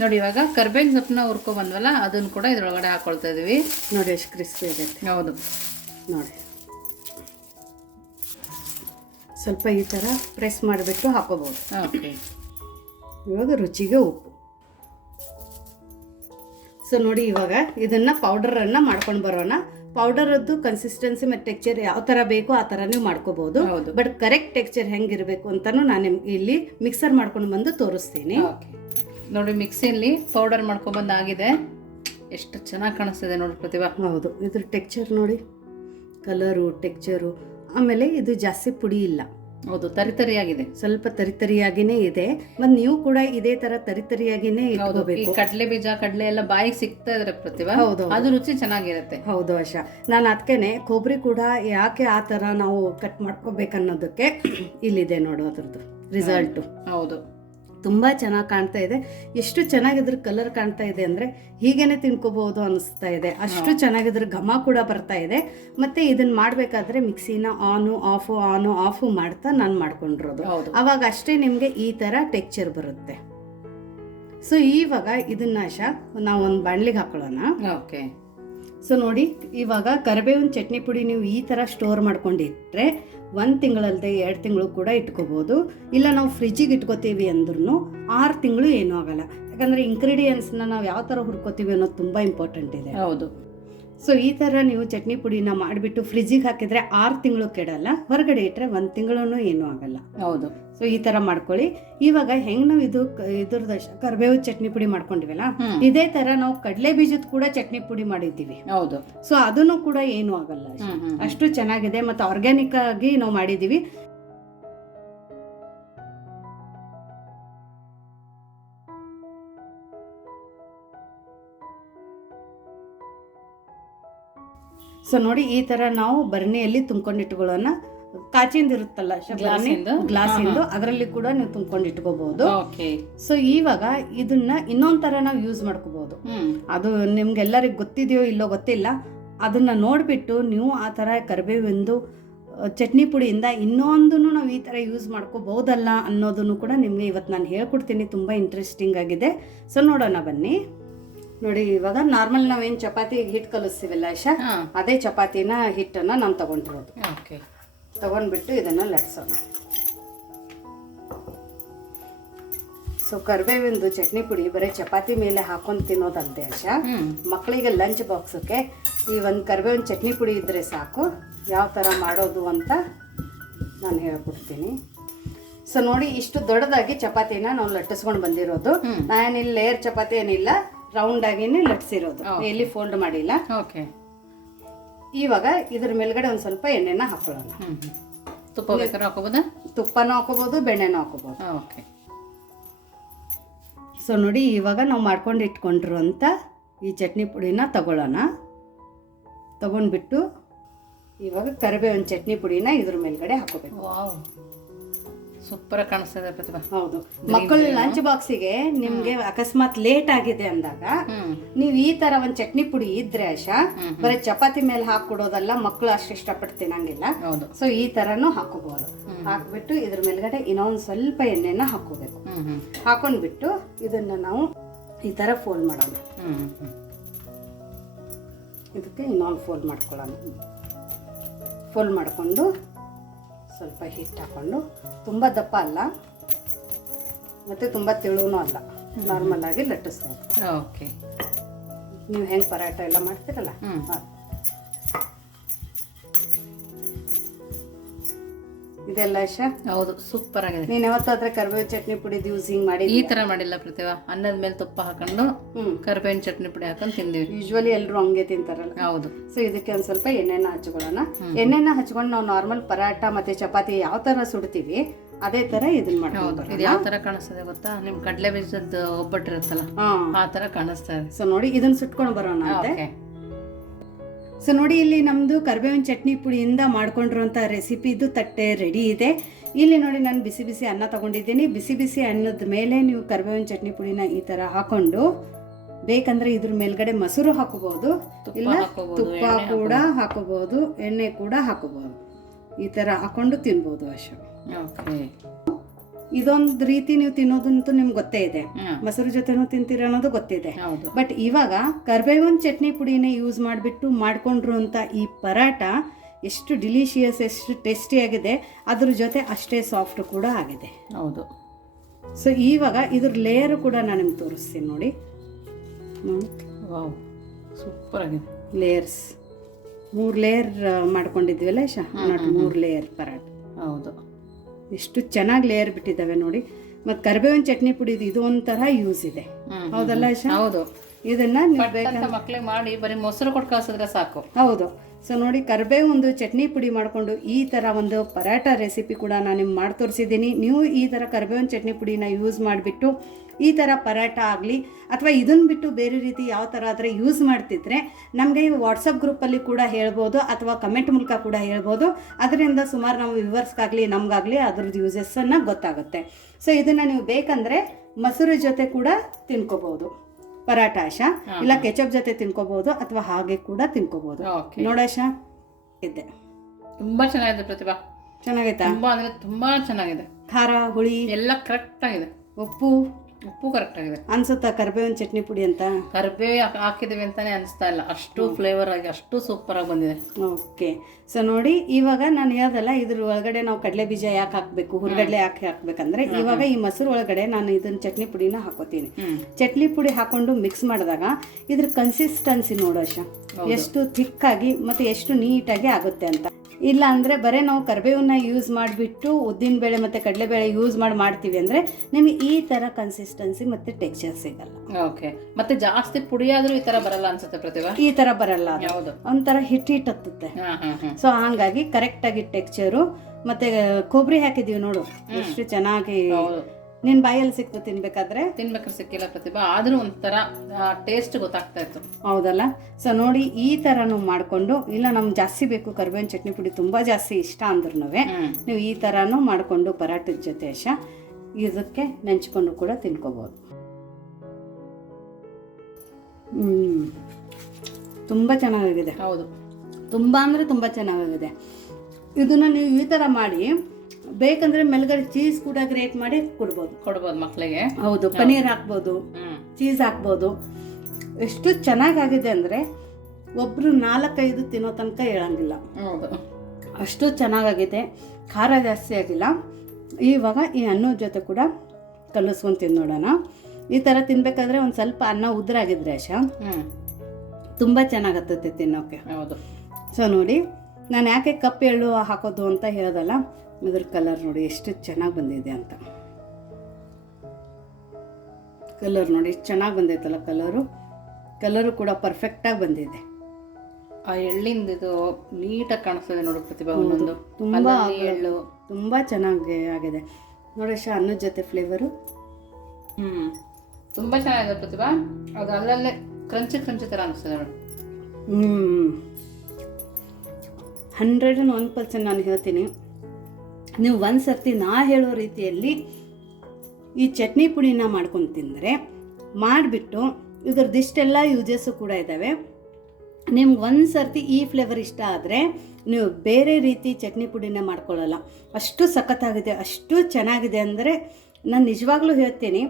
ನೋಡಿ ಇವಾಗ ಕರ್ಬೇವಿನ ಸೊಪ್ಪನ್ನ ಹುರ್ಕೊ ಬಂದ್ವಲ್ಲ, ಅದನ್ನು ಕೂಡ ಇದ್ರೊಳಗಡೆ ಹಾಕೊಳ್ತಾ ಇದೀವಿ. ನೋಡಿ ಎಷ್ಟು ಕ್ರಿಸ್ಪಿ ಆಗುತ್ತೆ. ಹೌದು, ನೋಡಿ ಸ್ವಲ್ಪ ಈ ಥರ ಪ್ರೆಸ್ ಮಾಡಿಬಿಟ್ಟು ಹಾಕೋಬೋದು. ಇವಾಗ ರುಚಿಗೆ ಉಪ್ಪು. ಸೊ ನೋಡಿ ಇವಾಗ ಇದನ್ನು ಪೌಡರನ್ನು ಮಾಡ್ಕೊಂಡು ಬರೋಣ. ಪೌಡರದ್ದು ಕನ್ಸಿಸ್ಟೆನ್ಸಿ ಮತ್ತು ಟೆಕ್ಸ್ಚರ್ ಯಾವ ಥರ ಬೇಕೋ ಆ ಥರ ನೀವು ಮಾಡ್ಕೋಬೋದು. ಬಟ್ ಕರೆಕ್ಟ್ ಟೆಕ್ಸ್ಚರ್ ಹೆಂಗಿರಬೇಕು ಅಂತಲೂ ನಾನು ನಿಮ್ಗೆ ಇಲ್ಲಿ ಮಿಕ್ಸರ್ ಮಾಡ್ಕೊಂಡು ಬಂದು ತೋರಿಸ್ತೀನಿ. ನೋಡಿ ಮಿಕ್ಸಿಯಲ್ಲಿ ಪೌಡರ್ ಮಾಡ್ಕೊಬಂದಾಗಿದೆ. ಎಷ್ಟು ಚೆನ್ನಾಗಿ ಕಾಣಿಸ್ತಿದೆ ನೋಡಿ ಪ್ರತಿಭಾ. ಹೌದು, ಇದ್ರ ಟೆಕ್ಸ್ಚರ್ ನೋಡಿ, ಕಲರು, ಟೆಕ್ಸ್ಚರು. ಆಮೇಲೆ ಇದು ಜಾಸ್ತಿ ಪುಡಿ ಇಲ್ಲ. ಹೌದು, ತರಿತರಿಯಾಗಿದೆ, ಸ್ವಲ್ಪ ತರಿತರಿಯಾಗಿನೇ ಇದೆ. ಮತ್ತು ನೀವು ಕೂಡ ಇದೇ ತರ ತರಿತರಿಯಾಗಿನೇ ಇಟ್ಕೋಬೇಕು. ಕಡಲೆ ಬೀಜ, ಕಡಲೆ ಎಲ್ಲ ಬಾಯಿಗೆ ಸಿಗ್ತಾ ಇದ್ರೆ ಪ್ರತಿಭಾ. ಹೌದು, ಅದು ರುಚಿ ಚೆನ್ನಾಗಿರುತ್ತೆ. ಹೌದು ಆಶಾ, ನಾನು ಅದಕ್ಕೇನೆ ಕೊಬ್ಬರಿ ಕೂಡ ಯಾಕೆ ಆ ಥರ ನಾವು ಕಟ್ ಮಾಡ್ಕೋಬೇಕನ್ನೋದಕ್ಕೆ ಇಲ್ಲಿದೆ ನೋಡು ಅದ್ರದ್ದು ರಿಸಲ್ಟು. ಹೌದು, ತುಂಬ ಚೆನ್ನಾಗಿ ಕಾಣ್ತಾ ಇದೆ. ಎಷ್ಟು ಚೆನ್ನಾಗಿದ್ರ ಕಲರ್ ಕಾಣ್ತಾ ಇದೆ ಅಂದರೆ ಹೀಗೇನೆ ತಿನ್ಕೋಬಹುದು ಅನಿಸ್ತಾ ಇದೆ. ಅಷ್ಟು ಚೆನ್ನಾಗಿದ್ರ ಘಮ ಕೂಡ ಬರ್ತಾ ಇದೆ. ಮತ್ತು ಇದನ್ನು ಮಾಡಬೇಕಾದ್ರೆ ಮಿಕ್ಸಿನ ಆನು ಆಫು ಮಾಡ್ತಾ ನಾನು ಮಾಡ್ಕೊಂಡಿರೋದು. ಅವಾಗ ಅಷ್ಟೇ ನಿಮಗೆ ಈ ಥರ ಟೆಕ್ಸ್ಚರ್ ಬರುತ್ತೆ. ಸೊ ಇವಾಗ ಇದನ್ನ ಆಶಾ ನಾವು ಒಂದು ಬಾಣಲಿಗೆ ಹಾಕೊಳ್ಳೋಣ. ಓಕೆ. ಸೊ ನೋಡಿ ಇವಾಗ ಕರಿಬೇವಿನ ಚಟ್ನಿ ಪುಡಿ ನೀವು ಈ ಥರ ಸ್ಟೋರ್ ಮಾಡ್ಕೊಂಡಿಟ್ರೆ 1 ತಿಂಗಳಲ್ಲದೆ 2 ತಿಂಗಳು ಕೂಡ ಇಟ್ಕೋಬೋದು. ಇಲ್ಲ ನಾವು ಫ್ರಿಜ್ಜಿಗೆ ಇಟ್ಕೋತೀವಿ ಅಂದ್ರೂ 6 ತಿಂಗಳು ಏನೂ ಆಗಲ್ಲ. ಯಾಕಂದರೆ ಇಂಗ್ರೀಡಿಯೆಂಟ್ಸ್ನ ನಾವು ಯಾವ ಥರ ಹುರ್ಕೋತೀವಿ ಅನ್ನೋದು ತುಂಬ ಇಂಪಾರ್ಟೆಂಟ್ ಇದೆ. ಹೌದು. ಸೊ ಈ ಥರ ನೀವು ಚಟ್ನಿ ಪುಡಿನ ಮಾಡಿಬಿಟ್ಟು ಫ್ರಿಜ್ಜಿಗೆ ಹಾಕಿದರೆ 6 ತಿಂಗಳು ಕೆಡಲ್ಲ. ಹೊರಗಡೆ ಇಟ್ಟರೆ 1 ತಿಂಗಳೂ ಏನೂ ಆಗಲ್ಲ. ಹೌದು. ಸೊ ಈ ಥರ ಮಾಡ್ಕೊಳ್ಳಿ. ಇವಾಗ ಹೆಂಗೆ ನಾವು ಇದ್ರದ್ದು ಕರಿಬೇವು ಚಟ್ನಿ ಪುಡಿ ಮಾಡ್ಕೊಂಡಿವಲ್ಲ, ಇದೇ ಥರ ನಾವು ಕಡಲೆ ಬೀಜದ ಕೂಡ ಚಟ್ನಿ ಪುಡಿ ಮಾಡಿದ್ದೀವಿ. ಹೌದು. ಸೊ ಅದನ್ನು ಕೂಡ ಏನೂ ಆಗಲ್ಲ. ಅಷ್ಟು ಚೆನ್ನಾಗಿದೆ ಮತ್ತು ಆರ್ಗ್ಯಾನಿಕ್ ಆಗಿ ನಾವು ಮಾಡಿದ್ದೀವಿ. ಸೊ ನೋಡಿ ಈ ಥರ ನಾವು ಬರಣಿಯಲ್ಲಿ ತುಂಬ್ಕೊಂಡಿಟ್ಕೊಳ್ಳೋಣ. ಕಾಚಿಂದ ಇರುತ್ತಲ್ಲ ಗ್ಲಾಸಿಂದು, ಅದರಲ್ಲಿ ಕೂಡ ನೀವು ತುಂಬ್ಕೊಂಡು ಇಟ್ಕೋಬಹುದು. ಸೊ ಇವಾಗ ಇದನ್ನ ಇನ್ನೊಂದ್ ತರ ನಾವು ಯೂಸ್ ಮಾಡ್ಕೋಬಹುದು. ಅದು ನಿಮ್ಗೆಲ್ಲರಿಗೂ ಗೊತ್ತಿದೆಯೋ ಇಲ್ಲೋ ಗೊತ್ತಿಲ್ಲ. ಅದನ್ನ ನೋಡ್ಬಿಟ್ಟು ನೀವು ಆ ತರ ಕರಿಬೇವಿಂದು ಚಟ್ನಿ ಪುಡಿಯಿಂದ ಇನ್ನೊಂದನ್ನು ನಾವು ಈ ತರ ಯೂಸ್ ಮಾಡ್ಕೋಬಹುದಲ್ಲ ಅನ್ನೋದನ್ನು ಕೂಡ ನಿಮ್ಗೆ ಇವತ್ತು ನಾನು ಹೇಳ್ಕೊಡ್ತೀನಿ. ತುಂಬಾ ಇಂಟ್ರೆಸ್ಟಿಂಗ್ ಆಗಿದೆ. ಸೊ ನೋಡೋಣ ಬನ್ನಿ. ನೋಡಿ ಇವಾಗ ನಾರ್ಮಲ್ ನಾವೇನು ಚಪಾತಿ ಹಿಟ್ಟು ಕಲಿಸ್ತೀವಲ್ಲ ಆಶಾ, ಅದೇ ಚಪಾತಿನ ಹಿಟ್ಟನ್ನು ನಾನು ತಗೊಂಡಿರೋದು. ತಗೊಂಡ್ಬಿಟ್ಟು ಇದನ್ನು ಲಟ್ಸೋಣ. ಸೊ ಕರಿಬೇವಿಂದು ಚಟ್ನಿ ಪುಡಿ ಬರೀ ಚಪಾತಿ ಮೇಲೆ ಹಾಕೊಂಡು ತಿನ್ನೋದಲ್ಲದೆ ಆಶಾ, ಮಕ್ಕಳಿಗೆ ಲಂಚ್ ಬಾಕ್ಸಕ್ಕೆ ಈ ಒಂದು ಕರಿಬೇವಿನ ಚಟ್ನಿ ಪುಡಿ ಇದ್ದರೆ ಸಾಕು. ಯಾವ ಥರ ಮಾಡೋದು ಅಂತ ನಾನು ಹೇಳ್ಕೊಡ್ತೀನಿ. ಸೊ ನೋಡಿ ಇಷ್ಟು ದೊಡ್ಡದಾಗಿ ಚಪಾತಿನ ನಾವು ಲಟ್ಟಿಸ್ಕೊಂಡು ಬಂದಿರೋದು. ನಾನಿಲ್ಲಿ ಲೇಯರ್ ಚಪಾತಿ ಏನಿಲ್ಲ, ರೌಂಡ್ ಆಗಿನೇ ಲಟ್ಸಿರೋದು, ಎಲ್ಲಿ ಫೋಲ್ಡ್ ಮಾಡಿಲ್ಲ. ಇವಾಗ ಇದ್ರ ಮೇಲ್ಗಡೆ ಒಂದು ಸ್ವಲ್ಪ ಎಣ್ಣೆನ ಹಾಕೊಳ್ಳೋಣ. ತುಪ್ಪ ಬೇಕಾದ್ರೆ ಹಾಕೋಬೋದಾ? ತುಪ್ಪನೂ ಹಾಕೋಬೋದು, ಬೆಣ್ಣೆನೂ ಹಾಕೋಬೋದು. ಓಕೆ. ಸೊ ನೋಡಿ, ಇವಾಗ ನಾವು ಮಾಡ್ಕೊಂಡು ಇಟ್ಕೊಂಡಿರುವಂಥ ಈ ಚಟ್ನಿ ಪುಡಿನ ತಗೊಳ್ಳೋಣ. ತಗೊಂಡ್ಬಿಟ್ಟು ಇವಾಗ ಕರಿಬೇವಿನ ಚಟ್ನಿ ಪುಡಿನ ಇದ್ರ ಮೇಲ್ಗಡೆ ಹಾಕೋಬೇಕು. ವಾವ್, ಸೂಪರ್ ಕಾಣಿಸ್ತದೆ ಪ್ರತಿಭಾ. ಹೌದು, ಮಕ್ಕಳ ಲಂಚ್ ಬಾಕ್ಸಿಗೆ ನಿಮ್ಗೆ ಅಕಸ್ಮಾತ್ ಲೇಟ್ ಆಗಿದೆ ಅಂದಾಗ ನೀವು ಈ ತರ ಒಂದ್ ಚಟ್ನಿ ಪುಡಿ ಇದ್ರೆ ಆಶಾ, ಬರೀ ಚಪಾತಿ ಮೇಲೆ ಹಾಕೊಡೋದಲ್ಲ, ಮಕ್ಕಳು ಅಷ್ಟು ಇಷ್ಟಪಟ್ಟು ತಿನ್ನಂಗಿಲ್ಲ. ಸೊ ಈ ತರನು ಹಾಕೋಬಹುದು. ಹಾಕ್ಬಿಟ್ಟು ಇದ್ರ ಮೇಲ್ಗಡೆ ಇನ್ನೊಂದ್ ಸ್ವಲ್ಪ ಎಣ್ಣೆನ ಹಾಕೋಬೇಕು. ಹಾಕೊಂಡ್ಬಿಟ್ಟು ಇದನ್ನ ನಾವು ಈ ತರ ಫೋಲ್ಡ್ ಮಾಡೋಣ. ಇದಕ್ಕೆ ಇನ್ನೊಂದು ಫೋಲ್ಡ್ ಮಾಡ್ಕೊಳ್ಳೋಣ. ಫೋಲ್ಡ್ ಮಾಡಿಕೊಂಡು ಸ್ವಲ್ಪ ಹಿಟ್ಟು ಹಾಕೊಂಡು, ತುಂಬ ದಪ್ಪ ಅಲ್ಲ ಮತ್ತು ತುಂಬ ತೆಳುವೂ ಅಲ್ಲ, ನಾರ್ಮಲ್ ಆಗಿ ಲಟ್ಟಿಸ್ಬೇಕು. ಓಕೆ. ನೀವು ಹೆಂಗೆ ಪರಾಟ ಎಲ್ಲ ಮಾಡ್ತೀರಲ್ಲ, ಇದೆಲ್ಲ ಇಷ್ಟ. ಹೌದು, ಸೂಪರ್ ಆಗಿದೆ. ನೀನು ಯಾವತ್ತಾದ್ರೆ ಕರಿಬೇವು ಚಟ್ನಿ ಪುಡಿ ಯೂಸಿಂಗ್ ಮಾಡಿ? ಈ ತರ ಮಾಡಿಲ್ಲ ಪ್ರತಿಭಾ. ಅನ್ನದ ಮೇಲೆ ತುಪ್ಪ ಹಾಕೊಂಡು ಕರಿಬೇವಿನ ಚಟ್ನಿ ಪುಡಿ ಹಾಕೊಂಡು ತಿಂದಿವಿ. ಯೂಶ್ವಲಿ ಎಲ್ಲರೂ ಹಂಗೆ ತಿಂತಾರಲ್ಲ. ಹೌದು. ಸೊ ಇದಕ್ಕೆ ಒಂದು ಸ್ವಲ್ಪ ಎಣ್ಣೆನ ಹಚ್ಕೊಳ್ಳೋಣ. ಎಣ್ಣೆನ ಹಚ್ಕೊಂಡು ನಾವು ನಾರ್ಮಲ್ ಪರಾಟ ಮತ್ತೆ ಚಪಾತಿ ಯಾವ ತರ ಸುಡ್ತೀವಿ ಅದೇ ತರ ಇದನ್ನ ಮಾಡ್ಬೋದು. ಇದು ಯಾವ ತರ ಕಾಣಿಸ್ತದೆ ಗೊತ್ತಾ? ನಿಮ್ ಕಡಲೆ ಬೀಜದ ಒಬ್ಬಟ್ಟಿರುತ್ತಲ್ಲ, ಆ ತರ ಕಾಣಿಸ್ತಾ ಇದೆ. ಸೊ ನೋಡಿ, ಇದನ್ನ ಸುಟ್ಕೊಂಡು ಬರೋಣ ಅಂತೆ. ಸೊ ನೋಡಿ, ಇಲ್ಲಿ ನಮ್ಮದು ಕರಿಬೇವಿನ ಚಟ್ನಿ ಪುಡಿಯಿಂದ ಮಾಡ್ಕೊಂಡಿರುವಂಥ ರೆಸಿಪಿ ಇದು ತಟ್ಟೆ ರೆಡಿ ಇದೆ. ಇಲ್ಲಿ ನೋಡಿ, ನಾನು ಬಿಸಿ ಬಿಸಿ ಅನ್ನ ತಗೊಂಡಿದ್ದೀನಿ. ಬಿಸಿ ಬಿಸಿ ಅನ್ನದ ಮೇಲೆ ನೀವು ಕರಿಬೇವಿನ ಚಟ್ನಿ ಪುಡಿನ ಈ ಥರ ಹಾಕೊಂಡು, ಬೇಕಂದ್ರೆ ಇದ್ರ ಮೇಲ್ಗಡೆ ಮೊಸರು ಹಾಕೋಬಹುದು, ಇಲ್ಲ ತುಪ್ಪ ಕೂಡ ಹಾಕೋಬಹುದು, ಎಣ್ಣೆ ಕೂಡ ಹಾಕೋಬಹುದು. ಈ ಥರ ಹಾಕೊಂಡು ತಿನ್ಬೋದು ಅಶೋ. ಇದೊಂದು ರೀತಿ ನೀವು ತಿನ್ನೋದಂತೂ ನಿಮ್ಗೆ ಗೊತ್ತೇ ಇದೆ, ಮೊಸರು ಜೊತೆನೂ ತಿಂತೀರ ಅನ್ನೋದು ಗೊತ್ತಿದೆ. ಬಟ್ ಇವಾಗ ಕರಿಬೇವಿನ ಚಟ್ನಿ ಪುಡಿನೇ ಯೂಸ್ ಮಾಡಿಬಿಟ್ಟು ಮಾಡ್ಕೊಂಡಿರುವಂಥ ಈ ಪರಾಟ ಎಷ್ಟು ಡಿಲಿಷಿಯಸ್, ಎಷ್ಟು ಟೇಸ್ಟಿ ಆಗಿದೆ, ಅದ್ರ ಜೊತೆ ಅಷ್ಟೇ ಸಾಫ್ಟ್ ಕೂಡ ಆಗಿದೆ. ಹೌದು. ಸೊ ಇವಾಗ ಇದ್ರ ಲೇಯರ್ ಕೂಡ ನಾನು ನಿಮ್ಗೆ ತೋರಿಸ್ತೀನಿ ನೋಡಿ. ಸೂಪರ್ ಆಗಿದೆ. ಲೇಯರ್ಸ್ 3 ಲೇಯರ್ ಮಾಡ್ಕೊಂಡಿದ್ವಲ್ಲ ಶಾ, 3 ಲೇಯರ್ ಪರಾಟ. ಹೌದು, ಎಷ್ಟು ಚೆನ್ನಾಗಿ ಲೇಯರ್ ಬಿಟ್ಟಿದ್ದಾವೆ ನೋಡಿ. ಮತ್ತು ಕರಿಬೇವಿನ ಚಟ್ನಿ ಪುಡಿ ಇದು ಒಂಥರ ಯೂಸ್ ಇದೆ, ಹೌದಲ್ಲ ಶಾ? ಹೌದು. ಇದನ್ನ ನೀವು ಬೇಕಾದ್ರೆ ಮಕ್ಳಿಗೆ ಮಾಡಿ ಬರೀ ಮೊಸರು ಕೊಟ್ಟು ಕಳ್ಸಿದ್ರೆ ಸಾಕು. ಹೌದು. ಸೊ ನೋಡಿ, ಕರಿಬೇವು ಒಂದು ಚಟ್ನಿ ಪುಡಿ ಮಾಡಿಕೊಂಡು ಈ ಥರ ಒಂದು ಪರಾಟ ರೆಸಿಪಿ ಕೂಡ ನಾನು ನಿಮ್ಗೆ ಮಾಡಿ ತೋರಿಸಿದ್ದೀನಿ. ನೀವು ಈ ಥರ ಕರಿಬೇವಿನ ಚಟ್ನಿ ಪುಡಿನ ಯೂಸ್ ಮಾಡಿಬಿಟ್ಟು ಈ ಥರ ಪರಾಟ ಆಗಲಿ ಅಥವಾ ಇದನ್ನು ಬಿಟ್ಟು ಬೇರೆ ರೀತಿ ಯಾವ ಥರ ಆದರೆ ಯೂಸ್ ಮಾಡ್ತಿದ್ರೆ ನಮಗೆ ವಾಟ್ಸಪ್ ಗ್ರೂಪಲ್ಲಿ ಕೂಡ ಹೇಳ್ಬೋದು, ಅಥವಾ ಕಮೆಂಟ್ ಮೂಲಕ ಕೂಡ ಹೇಳ್ಬೋದು. ಅದರಿಂದ ಸುಮಾರು ನಮ್ಮ ವ್ಯೂವರ್ಸ್ಗಾಗಲಿ ನಮಗಾಗಲಿ ಅದ್ರದ್ದು ಯೂಸಸ್ಸನ್ನು ಗೊತ್ತಾಗುತ್ತೆ. ಸೊ ಇದನ್ನು ನೀವು ಬೇಕಂದರೆ ಮೊಸರು ಜೊತೆ ಕೂಡ ತಿನ್ಕೋಬೋದು ಪರಾಟ ಆಶಾ, ಇಲ್ಲ ಕೆಚಪ್ ಜೊತೆ ತಿನ್ಕೋಬಹುದು, ಅಥವಾ ಹಾಗೆ ಕೂಡ ತಿನ್ಕೋಬಹುದು. ನೋಡಾಶಾ, ಇದೆ ತುಂಬಾ ಚೆನ್ನಾಗಿದೆ ಪ್ರತಿಭಾ. ಚೆನ್ನಾಗೈತಾ? ತುಂಬಾ ಅಂದ್ರೆ ತುಂಬಾ ಚೆನ್ನಾಗಿದೆ. ಖಾರ ಹುಳಿ ಎಲ್ಲ ಕರೆಕ್ಟ್ ಆಗಿದೆ. ಉಪ್ಪು ಕರೆಕ್ಟ್ ಆಗಿದೆ ಅನ್ಸುತ್ತಾ ಕರಿಬೇವಿನ ಚಟ್ನಿ ಪುಡಿ ಅಂತ? ಕರಿಬೇವು ಹಾಕಿದೀವಿ ಅಂತಾನೆ ಅನಿಸ್ತಾ ಇಲ್ಲ, ಅಷ್ಟು ಫ್ಲೇವರ್ ಆಗಿ ಅಷ್ಟು ಸೂಪರ್ ಆಗಿ ಬಂದಿದೆ. ಓಕೆ. ಸೊ ನೋಡಿ, ಇವಾಗ ನಾನು ಹೇಳ್ದಲ್ಲ, ಇದ್ರ ಒಳಗಡೆ ನಾವು ಕಡಲೆ ಬೀಜ ಯಾಕೆ ಹಾಕಬೇಕು, ಹುರ್ಗಡ್ಲೆ ಯಾಕೆ ಹಾಕ್ಬೇಕಂದ್ರೆ, ಇವಾಗ ಈ ಮೊಸರು ಒಳಗಡೆ ನಾನು ಇದನ್ನ ಚಟ್ನಿ ಪುಡಿನ ಹಾಕೋತೀನಿ. ಚಟ್ನಿ ಪುಡಿ ಹಾಕೊಂಡು ಮಿಕ್ಸ್ ಮಾಡಿದಾಗ ಇದ್ರ ಕನ್ಸಿಸ್ಟೆನ್ಸಿ ನೋಡೋಶ ಎಷ್ಟು ಥಿಕ್ಕಾಗಿ ಮತ್ತೆ ಎಷ್ಟು ನೀಟಾಗಿ ಆಗುತ್ತೆ ಅಂತ. ಇಲ್ಲ ಅಂದರೆ ಬರೀ ನಾವು ಕರಿಬೇವನ್ನ ಯೂಸ್ ಮಾಡಿಬಿಟ್ಟು ಉದ್ದಿನಬೇಳೆ ಮತ್ತು ಕಡಲೆಬೇಳೆ ಯೂಸ್ ಮಾಡ್ತೀವಿ ಅಂದರೆ ನಿಮಗೆ ಈ ಥರ ಕನ್ಸಿಸ್ಟೆನ್ಸಿ ಮತ್ತು ಟೆಕ್ಸ್ಚರ್ ಸಿಗಲ್ಲ. ಓಕೆ. ಮತ್ತೆ ಜಾಸ್ತಿ ಪುಡಿ ಆದರೂ ಈ ಥರ ಬರಲ್ಲ ಅನ್ಸುತ್ತೆ ಪ್ರತಿಭಾ? ಈ ಥರ ಬರಲ್ಲ, ಯಾವುದು ಒಂಥರ ಹಿಟ್ಟು ಹತ್ತುತ್ತೆ. ಸೊ ಹಾಗಾಗಿ ಕರೆಕ್ಟಾಗಿ ಟೆಕ್ಸ್ಚರು ಮತ್ತು ಕೊಬ್ಬರಿ ಹಾಕಿದ್ದೀವಿ ನೋಡು ಎಷ್ಟು ಚೆನ್ನಾಗಿ. ನಿನ್ನ ಬಾಯಲ್ಲಿ ಸಿಕ್ತು ತಿನ್ಬೇಕಾದ್ರೆ ಸಿಕ್ಕಿಲ್ಲ ಪ್ರತಿಭಾ, ಆದ್ರೂ ಒಂಥರ ಟೇಸ್ಟ್ ಗೊತ್ತಾಗ್ತಾ ಇತ್ತು. ಹೌದಲ್ಲ? ಸೊ ನೋಡಿ, ಈ ಥರನೂ ಮಾಡಿಕೊಂಡು, ಇಲ್ಲ ನಮ್ಗೆ ಜಾಸ್ತಿ ಬೇಕು ಕರಿಬೇವಿನ ಚಟ್ನಿ ಪುಡಿ ತುಂಬ ಜಾಸ್ತಿ ಇಷ್ಟ ಅಂದ್ರೂ ನೀವು ಈ ಥರನೂ ಮಾಡಿಕೊಂಡು ಪರಾಟದ ಜೊತೆ ಇದಕ್ಕೆ ನೆಂಚ್ಕೊಂಡು ಕೂಡ ತಿನ್ಕೋಬೋದು. ತುಂಬ ಚೆನ್ನಾಗಿದೆ. ಹೌದು, ತುಂಬ ಅಂದರೆ ತುಂಬ ಚೆನ್ನಾಗಿದೆ. ಇದನ್ನು ನೀವು ಈ ಥರ ಮಾಡಿ ಬೇಕಂದ್ರೆ ಮೇಲ್ಗಡೆ ಚೀಸ್ ಕೂಡ ಗ್ರೇಟ್ ಮಾಡಿ ಕೊಡ್ಬೋದು ಮಕ್ಕಳಿಗೆ. ಹೌದು, ಪನೀರ್ ಹಾಕ್ಬೋದು, ಚೀಸ್ ಹಾಕ್ಬೋದು. ಎಷ್ಟು ಚೆನ್ನಾಗಾಗಿದೆ ಅಂದರೆ ಒಬ್ರು 4-5 ತಿನ್ನೋ ತನಕ ಹೇಳಂಗಿಲ್ಲ, ಅಷ್ಟು ಚೆನ್ನಾಗಾಗಿದೆ. ಖಾರ ಜಾಸ್ತಿ ಆಗಿಲ್ಲ. ಇವಾಗ ಈ ಅನ್ನದ ಜೊತೆ ಕೂಡ ಕಲಿಸ್ಕೊಂಡು ತಿನ್ನೋಣ. ಈ ಥರ ತಿನ್ಬೇಕಾದ್ರೆ ಒಂದು ಸ್ವಲ್ಪ ಅನ್ನ ಉದ್ರಾಗಿದ್ರೆ ತುಂಬ ಚೆನ್ನಾಗತ್ತೆ ತಿನ್ನೋಕೆ. ಹೌದು. ಸೊ ನೋಡಿ, ನಾನು ಯಾಕೆ ಕಪ್ಪು ಎಳ್ಳು ಹಾಕೋದು ಅಂತ ಹೇಳೋದಲ್ಲ, ಇದ್ರ ಕಲರ್ ನೋಡಿ ಎಷ್ಟು ಚೆನ್ನಾಗಿ ಬಂದಿದೆ ಅಂತ. ಕಲರ್ ನೋಡಿ ಎಷ್ಟು ಚೆನ್ನಾಗಿ ಬಂದೈತಲ್ಲ, ಕಲರು ಕೂಡ ಪರ್ಫೆಕ್ಟಾಗಿ ಬಂದಿದೆ. ಆ ಎಳ್ಳಿಂದ ಇದು ನೀಟಾಗಿ ಕಾಣಿಸ್ತದೆ ನೋಡಿ ಪ್ರತಿಭಾ. ಒಂದೊಂದು ತುಂಬ ಎಳ್ಳು ತುಂಬ ಚೆನ್ನಾಗಿ ಆಗಿದೆ ನೋಡಿ ಅನ್ನದ ಜೊತೆ ಫ್ಲೇವರು. ತುಂಬ ಚೆನ್ನಾಗಿದೆ ಪ್ರತಿಭಾ. ಅದು ಅಲ್ಲಲ್ಲೇ ಕ್ರಂಚಿ ಥರ ಅನಿಸ್ತದೆ ನೋಡಿ. 101% ನಾನು ಹೇಳ್ತೀನಿ, ನೀವು ಒಂದು ಸರ್ತಿ ನಾ ಹೇಳೋ ರೀತಿಯಲ್ಲಿ ಈ ಚಟ್ನಿ ಪುಡಿನ ಮಾಡ್ಕೊಂಡು ತಿಂದರೆ, ಮಾಡಿಬಿಟ್ಟು ಇದ್ರದ್ದಿಷ್ಟೆಲ್ಲ ಯೂಸಸ್ಸು ಕೂಡ ಇದ್ದಾವೆ. ನಿಮ್ಗೆ ಒಂದು ಸರ್ತಿ ಈ ಫ್ಲೇವರ್ ಇಷ್ಟ ಆದರೆ ನೀವು ಬೇರೆ ರೀತಿ ಚಟ್ನಿ ಪುಡಿನ ಮಾಡ್ಕೊಳ್ಳಲ್ಲ. ಅಷ್ಟು ಸಖತ್ತಾಗಿದೆ, ಅಷ್ಟು ಚೆನ್ನಾಗಿದೆ. ಅಂದರೆ ನಾನು ನಿಜವಾಗ್ಲೂ ಹೇಳ್ತೀನಿ,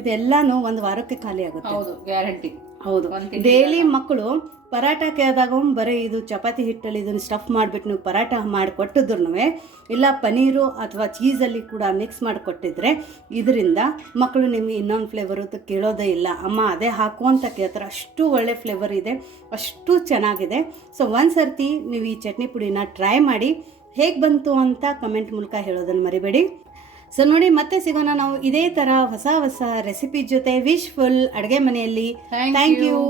ಇದೆಲ್ಲನೂ ಒಂದು ವಾರಕ್ಕೆ ಖಾಲಿ ಆಗುತ್ತೆ. ಹೌದು, ಗ್ಯಾರಂಟಿ. ಹೌದು, ಡೈಲಿ ಮಕ್ಕಳು ಪರಾಟ ಕೇಳಿದಾಗ ಬರೀ ಇದು ಚಪಾತಿ ಹಿಟ್ಟಲ್ಲಿ ಇದನ್ನು ಸ್ಟಫ್ ಮಾಡಿಬಿಟ್ಟು ನೀವು ಪರಾಟ ಮಾಡಿಕೊಟ್ಟಿದ್ರು, ಇಲ್ಲ ಪನೀರು ಅಥವಾ ಚೀಸಲ್ಲಿ ಕೂಡ ಮಿಕ್ಸ್ ಮಾಡಿಕೊಟ್ಟಿದ್ರೆ, ಇದರಿಂದ ಮಕ್ಕಳು ನಿಮಗೆ ಇನ್ನೊಂದು ಫ್ಲೇವರು ಕೇಳೋದೇ ಇಲ್ಲ, ಅಮ್ಮ ಅದೇ ಹಾಕು ಅಂತ ಕೇಳ್ತಾರೆ. ಅಷ್ಟು ಒಳ್ಳೆ ಫ್ಲೇವರ್ ಇದೆ, ಅಷ್ಟು ಚೆನ್ನಾಗಿದೆ. ಸೊ ಒಂದು ಸರ್ತಿ ನೀವು ಈ ಚಟ್ನಿ ಪುಡಿನ ಟ್ರೈ ಮಾಡಿ, ಹೇಗೆ ಬಂತು ಅಂತ ಕಮೆಂಟ್ ಮೂಲಕ ಹೇಳೋದನ್ನು ಮರಿಬೇಡಿ. ಸೊ ನೋಡಿ, ಮತ್ತೆ ಸಿಗೋಣ ನಾವು ಇದೇ ಥರ ಹೊಸ ಹೊಸ ರೆಸಿಪಿ ಜೊತೆ. ವಿಶ್ಫುಲ್ ಅಡುಗೆ ಮನೆಯಲ್ಲಿ. Thank you.